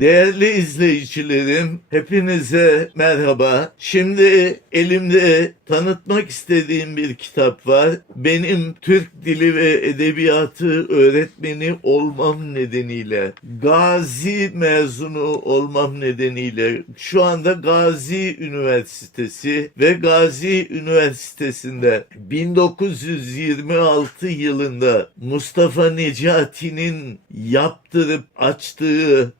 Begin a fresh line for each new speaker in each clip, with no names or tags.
Değerli izleyicilerim, hepinize merhaba. Şimdi elimde tanıtmak istediğim bir kitap var. Benim Türk Dili ve Edebiyatı öğretmeni olmam nedeniyle, Gazi mezunu olmam nedeniyle şu anda Gazi Üniversitesi ve Gazi Üniversitesi'nde 1926 yılında Mustafa Necati'nin yaptırıp açtığı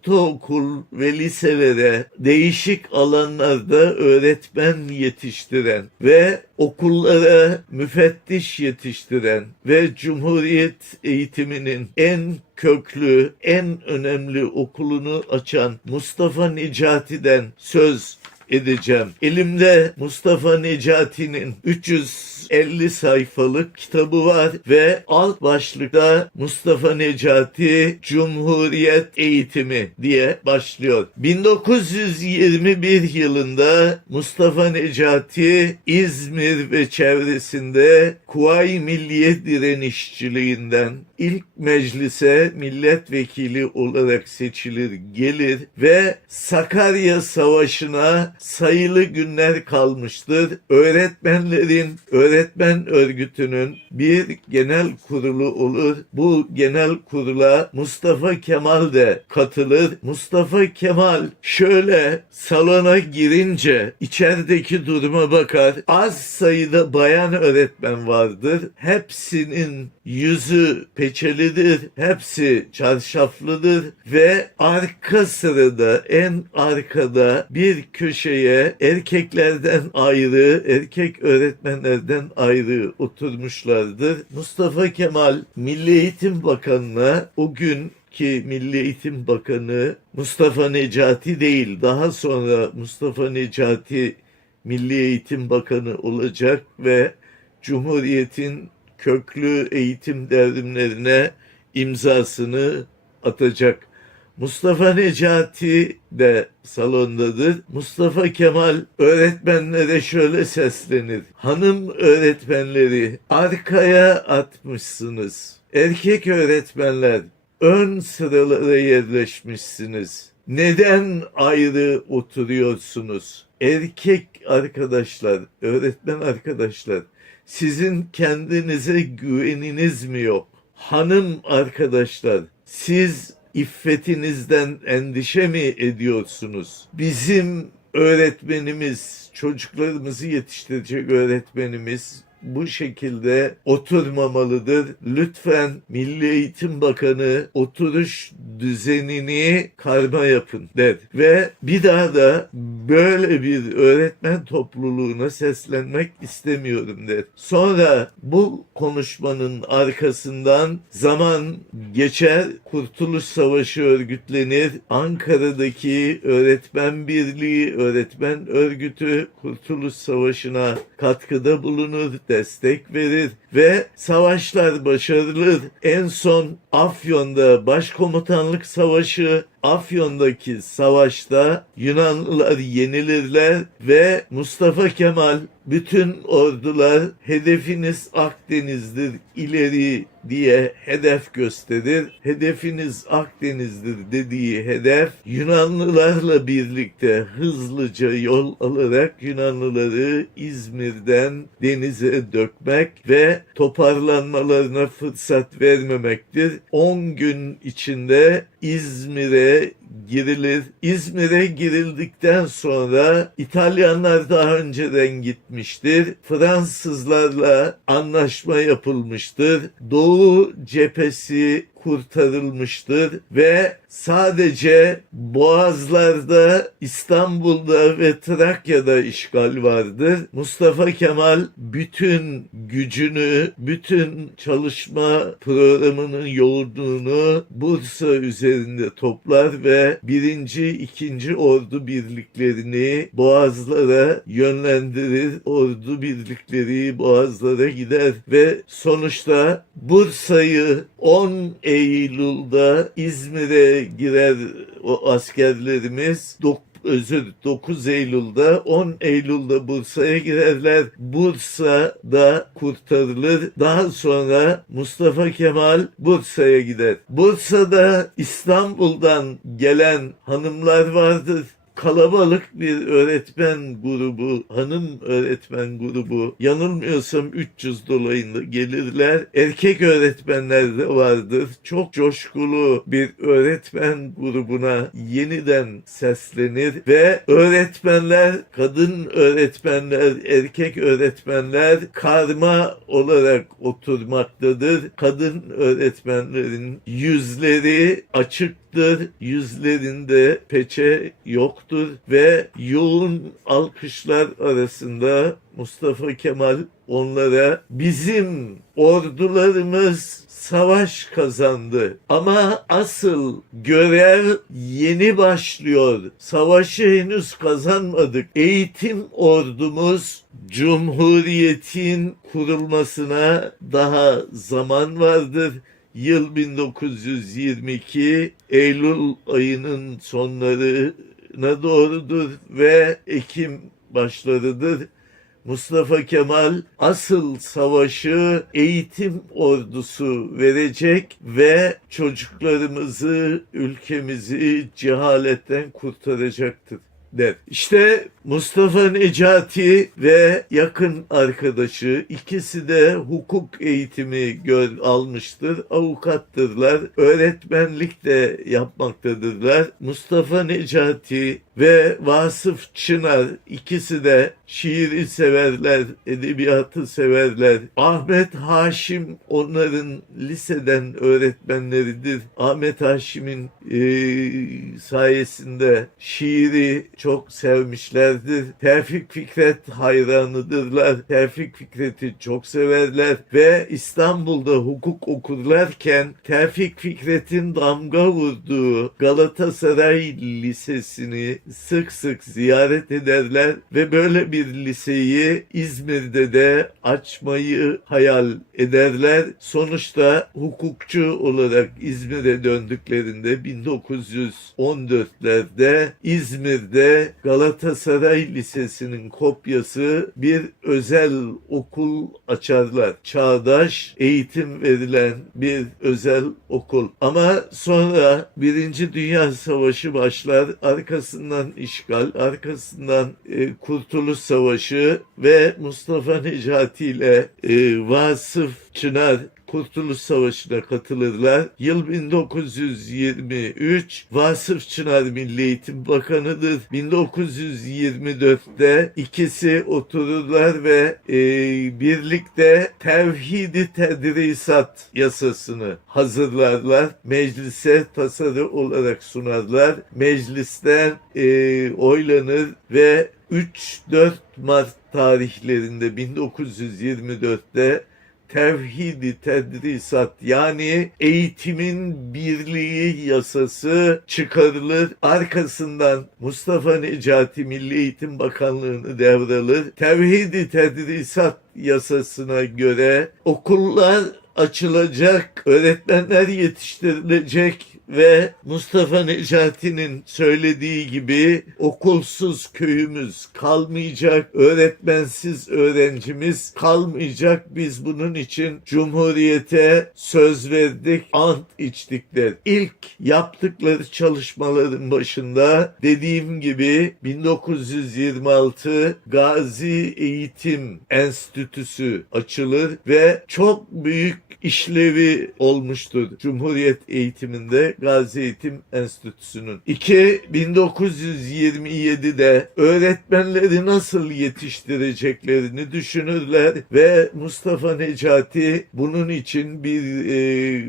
ortaokul ve liselere değişik alanlarda öğretmen yetiştiren ve okullara müfettiş yetiştiren ve Cumhuriyet eğitiminin en köklü, en önemli okulunu açan Mustafa Necati'den söz edeceğim. Elimde Mustafa Necati'nin 350 sayfalık kitabı var ve alt başlıkta Mustafa Necati Cumhuriyet Eğitimi diye başlıyor. 1921 yılında Mustafa Necati İzmir ve çevresinde Kuvayi Milliye direnişçiliğinden ilk meclise milletvekili olarak seçilir gelir ve Sakarya Savaşı'na sayılı günler kalmıştır. Öğretmenlerin, öğretmen örgütünün bir genel kurulu olur. Bu genel kurula Mustafa Kemal de katılır. Mustafa Kemal şöyle salona girince içerideki duruma bakar. Az sayıda bayan öğretmen vardır. Hepsinin yüzü peçelidir. Hepsi çarşaflıdır ve arka sırada en arkada bir köşeye erkeklerden ayrı, erkek öğretmenlerden ayrı oturmuşlardır. Mustafa Kemal Milli Eğitim Bakanı'na o gün ki Milli Eğitim Bakanı Mustafa Necati değil, daha sonra Mustafa Necati Milli Eğitim Bakanı olacak ve Cumhuriyet'in köklü eğitim devrimlerine imzasını atacak. Mustafa Necati de salondadır. Mustafa Kemal öğretmenlere şöyle seslenir. Hanım öğretmenleri arkaya atmışsınız. Erkek öğretmenler ön sıralara yerleşmişsiniz. Neden ayrı oturuyorsunuz? Erkek arkadaşlar, öğretmen arkadaşlar, sizin kendinize güveniniz mi yok? Hanım arkadaşlar, siz iffetinizden endişe mi ediyorsunuz? Bizim öğretmenimiz, çocuklarımızı yetiştirecek öğretmenimiz bu şekilde oturmamalıdır. Lütfen Milli Eğitim Bakanı oturuş düzenini karma yapın der. Ve bir daha da böyle bir öğretmen topluluğuna seslenmek istemiyorum der. Sonra bu konuşmanın arkasından zaman geçer, Kurtuluş Savaşı örgütlenir. Ankara'daki öğretmen birliği, öğretmen örgütü Kurtuluş Savaşı'na katkıda bulunur, destek verir ve savaşlar başarılır. En son Afyon'da Başkomutanlık Savaşı Afyon'daki savaşta Yunanlılar yenilirler ve Mustafa Kemal bütün ordular hedefiniz Akdeniz'dir ileri diye hedef gösterir. Hedefiniz Akdeniz'dir dediği hedef Yunanlılarla birlikte hızlıca yol alarak Yunanlıları İzmir'den denize dökmek ve toparlanmalarına fırsat vermemektir. 10 gün içinde İzmir'e girilir. İzmir'e girildikten sonra İtalyanlar daha önceden gitmiştir. Fransızlarla anlaşma yapılmıştır. Doğu cephesi kurtarılmıştır ve sadece Boğazlar'da, İstanbul'da ve Trakya'da işgal vardır. Mustafa Kemal bütün gücünü, bütün çalışma programının yoğunluğunu Bursa üzerinde toplar ve birinci, ikinci ordu birliklerini Boğazlara yönlendirir. Ordu birlikleri Boğazlara gider ve sonuçta Bursa'yı 10 Eylül'de İzmir'e girer o askerlerimiz. Dok- özür 9 Eylül'de 10 Eylül'de Bursa'ya girerler. Bursa'da kurtarılır. Daha sonra Mustafa Kemal Bursa'ya gider. Bursa'da İstanbul'dan gelen hanımlar vardır kalabalık bir öğretmen grubu, hanım öğretmen grubu, yanılmıyorsam 300 dolayında gelirler. Erkek öğretmenler de vardır. Çok coşkulu bir öğretmen grubuna yeniden seslenir ve öğretmenler, kadın öğretmenler, erkek öğretmenler karma olarak oturmaktadır. Kadın öğretmenlerin yüzleri açık açıktır, yüzlerinde peçe yoktur ve yoğun alkışlar arasında Mustafa Kemal onlara bizim ordularımız savaş kazandı ama asıl görev yeni başlıyor. Savaşı henüz kazanmadık. Eğitim ordumuz Cumhuriyetin kurulmasına daha zaman vardır. Yıl 1922 Eylül ayının sonlarına doğrudur ve Ekim başlarıdır. Mustafa Kemal asıl savaşı eğitim ordusu verecek ve çocuklarımızı, ülkemizi cehaletten kurtaracaktır der. İşte Mustafa Necati ve yakın arkadaşı ikisi de hukuk eğitimi gör, almıştır. Avukattırlar. Öğretmenlik de yapmaktadırlar. Mustafa Necati ve Vasıf Çınar ikisi de şiiri severler, edebiyatı severler. Ahmet Haşim onların liseden öğretmenleridir. Ahmet Haşim'in e, sayesinde şiiri çok sevmişlerdir. Tevfik Fikret hayranıdırlar. Tevfik Fikret'i çok severler ve İstanbul'da hukuk okurlarken Tevfik Fikret'in damga vurduğu Galatasaray Lisesi'ni sık sık ziyaret ederler ve böyle bir liseyi İzmir'de de açmayı hayal ederler. Sonuçta hukukçu olarak İzmir'e döndüklerinde 1914'lerde İzmir'de Galatasaray Lisesi'nin kopyası bir özel okul açarlar. Çağdaş eğitim verilen bir özel okul. Ama sonra Birinci Dünya Savaşı başlar. Arkasından işgal, arkasından e, Kurtuluş Savaşı ve Mustafa Necati ile e, Vasıf Çınar Kurtuluş Savaşı'na katılırlar. Yıl 1923 Vasıf Çınar Milli Eğitim Bakanı'dır. 1924'te ikisi otururlar ve e, birlikte Tevhidi Tedrisat yasasını hazırlarlar. Meclise tasarı olarak sunarlar. Meclisten e, oylanır ve 3-4 Mart tarihlerinde 1924'te Tevhidi Tedrisat yani eğitimin birliği yasası çıkarılır. Arkasından Mustafa Necati Milli Eğitim Bakanlığı'nı devralır. Tevhidi Tedrisat yasasına göre okullar açılacak, öğretmenler yetiştirilecek ve Mustafa Necati'nin söylediği gibi okulsuz köyümüz kalmayacak, öğretmensiz öğrencimiz kalmayacak. Biz bunun için Cumhuriyete söz verdik, ant içtikler. İlk yaptıkları çalışmaların başında dediğim gibi 1926 Gazi Eğitim Enstitüsü açılır ve çok büyük işlevi olmuştur Cumhuriyet eğitiminde Gazi Eğitim Enstitüsü'nün. 2. 1927'de öğretmenleri nasıl yetiştireceklerini düşünürler ve Mustafa Necati bunun için bir e,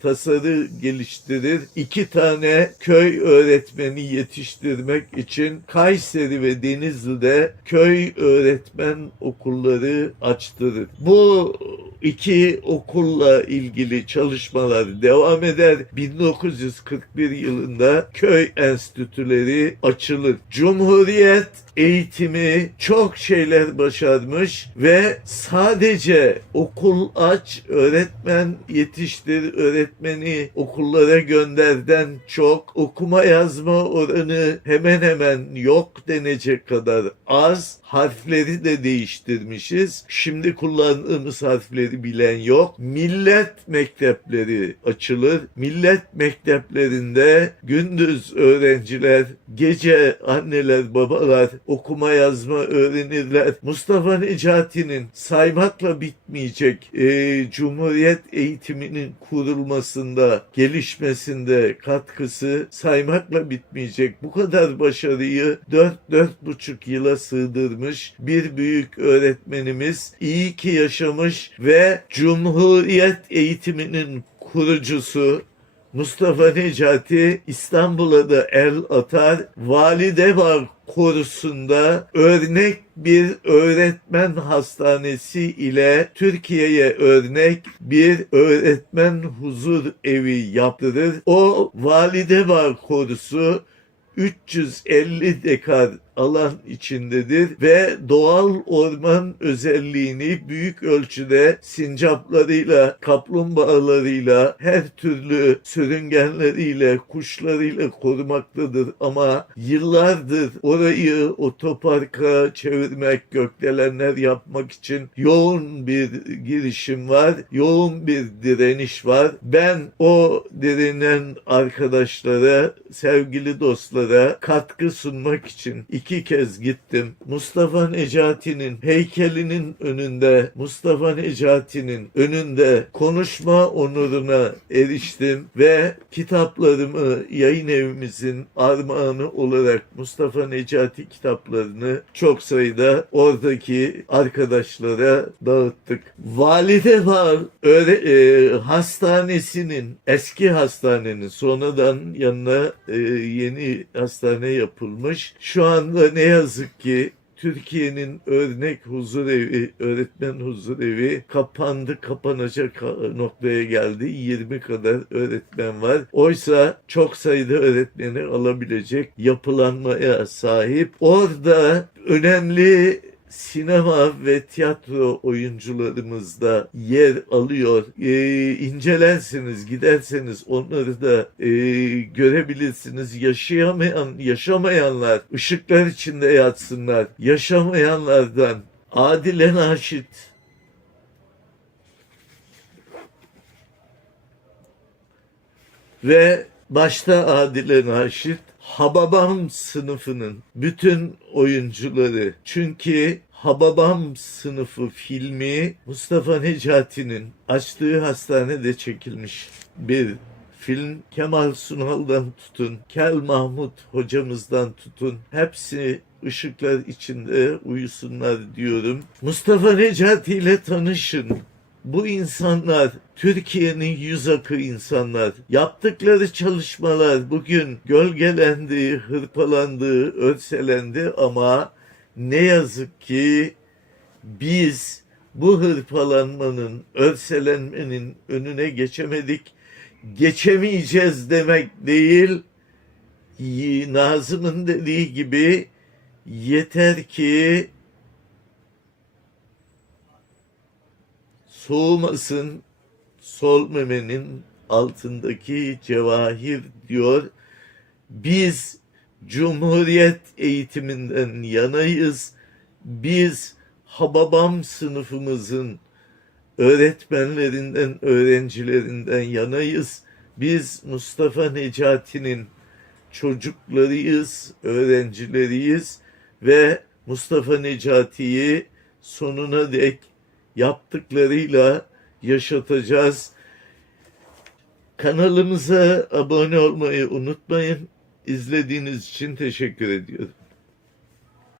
tasarı geliştirir. İki tane köy öğretmeni yetiştirmek için Kayseri ve Denizli'de köy öğretmen okulları açtırır. Bu iki okulla ilgili çalışmalar devam eder. 1941 yılında köy enstitüleri açılır. Cumhuriyet eğitimi çok şeyler başarmış ve sadece okul aç, öğretmen yetiştir, öğretmeni okullara gönderden çok okuma yazma oranı hemen hemen yok denecek kadar az. Harfleri de değiştirmişiz. Şimdi kullandığımız harfleri bilen yok. Millet mektepleri açılır. Millet mekteplerinde gündüz öğrenciler, gece anneler, babalar okuma yazma öğrenirler. Mustafa Necati'nin saymakla bitmeyecek e, Cumhuriyet eğitiminin kurulmasında, gelişmesinde katkısı saymakla bitmeyecek. Bu kadar başarıyı 4-4,5 yıla sığdırmış bir büyük öğretmenimiz. iyi ki yaşamış ve Cumhuriyet eğitiminin kurucusu Mustafa Necati İstanbul'a da el atar. Valide var korusunda örnek bir öğretmen hastanesi ile Türkiye'ye örnek bir öğretmen huzur evi yaptırır. O Valide var korusu 350 dekar alan içindedir ve doğal orman özelliğini büyük ölçüde sincaplarıyla, kaplumbağalarıyla, her türlü sürüngenleriyle, kuşlarıyla korumaktadır. Ama yıllardır orayı otoparka çevirmek, gökdelenler yapmak için yoğun bir girişim var, yoğun bir direniş var. Ben o direnen arkadaşlara, sevgili dostlara katkı sunmak için iki kez gittim. Mustafa Necati'nin heykelinin önünde, Mustafa Necati'nin önünde konuşma onuruna eriştim ve kitaplarımı yayın evimizin armağanı olarak Mustafa Necati kitaplarını çok sayıda oradaki arkadaşlara dağıttık. Valide var öyle, e, hastanesinin eski hastanenin sonradan yanına e, yeni hastane yapılmış. Şu anda ne yazık ki Türkiye'nin örnek huzur evi, öğretmen huzur evi kapandı, kapanacak noktaya geldi. 20 kadar öğretmen var. Oysa çok sayıda öğretmeni alabilecek yapılanmaya sahip. Orada önemli sinema ve tiyatro oyuncularımız da yer alıyor. Ee, incelersiniz, giderseniz onları da e, görebilirsiniz. Yaşayamayan, yaşamayanlar ışıklar içinde yatsınlar. Yaşamayanlardan Adile Naşit, ve başta Adile Naşit Hababam sınıfının bütün oyuncuları çünkü Hababam sınıfı filmi Mustafa Necati'nin açtığı hastanede çekilmiş bir film. Kemal Sunal'dan tutun, Kel Mahmut hocamızdan tutun hepsi ışıklar içinde uyusunlar diyorum. Mustafa Necati ile tanışın. Bu insanlar Türkiye'nin yüz akı insanlar. Yaptıkları çalışmalar bugün gölgelendi, hırpalandı, örselendi ama ne yazık ki biz bu hırpalanmanın, örselenmenin önüne geçemedik. Geçemeyeceğiz demek değil. Nazım'ın dediği gibi yeter ki soğumasın sol memenin altındaki cevahir diyor. Biz Cumhuriyet eğitiminden yanayız. Biz Hababam sınıfımızın öğretmenlerinden, öğrencilerinden yanayız. Biz Mustafa Necati'nin çocuklarıyız, öğrencileriyiz ve Mustafa Necati'yi sonuna dek yaptıklarıyla yaşatacağız. Kanalımıza abone olmayı unutmayın. İzlediğiniz için teşekkür ediyorum.